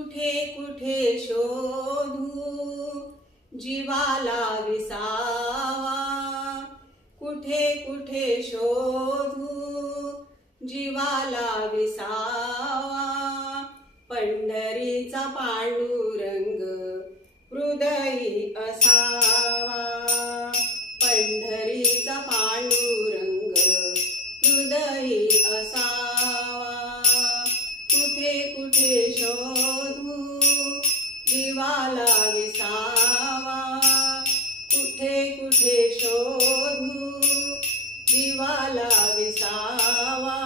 कुठे कुठे शोधू जीवाला विसावा, कुठे कुठे शोधू जीवाला विसावा। पंढरीचा पांडुरंग हृदयी असावा, पंढरीचा पांडुरंग हृदयी असावा। कुठे कुठे शोधू जीवाला विसावा, कुठे कुठे शोधू जीवाला विसावा।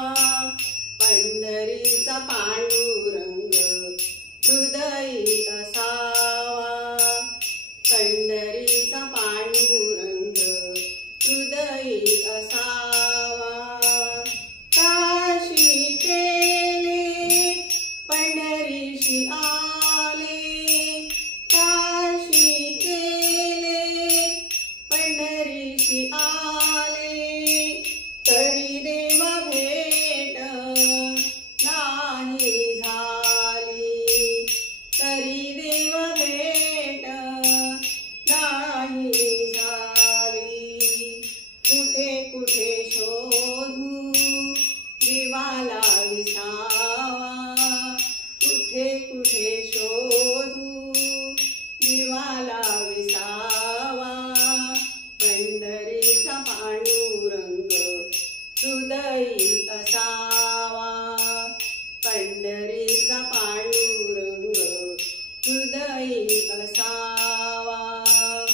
पंढरीचा पांडुरंग हृदयी असावा, पंढरीचा पांडुरंग हृदयी असावा। काशी केले पंढरीशी आले, काशी केले पंढरीशी आले। तरी देव भेट नाही झाली, तरी देव भेट नाही झाली। कुठे कुठे शोधू जीवाला विसावा, कुठे कुठे शोधू जीवाला विसावा। पंढरीचा पांडुरंग हृदयी असावा,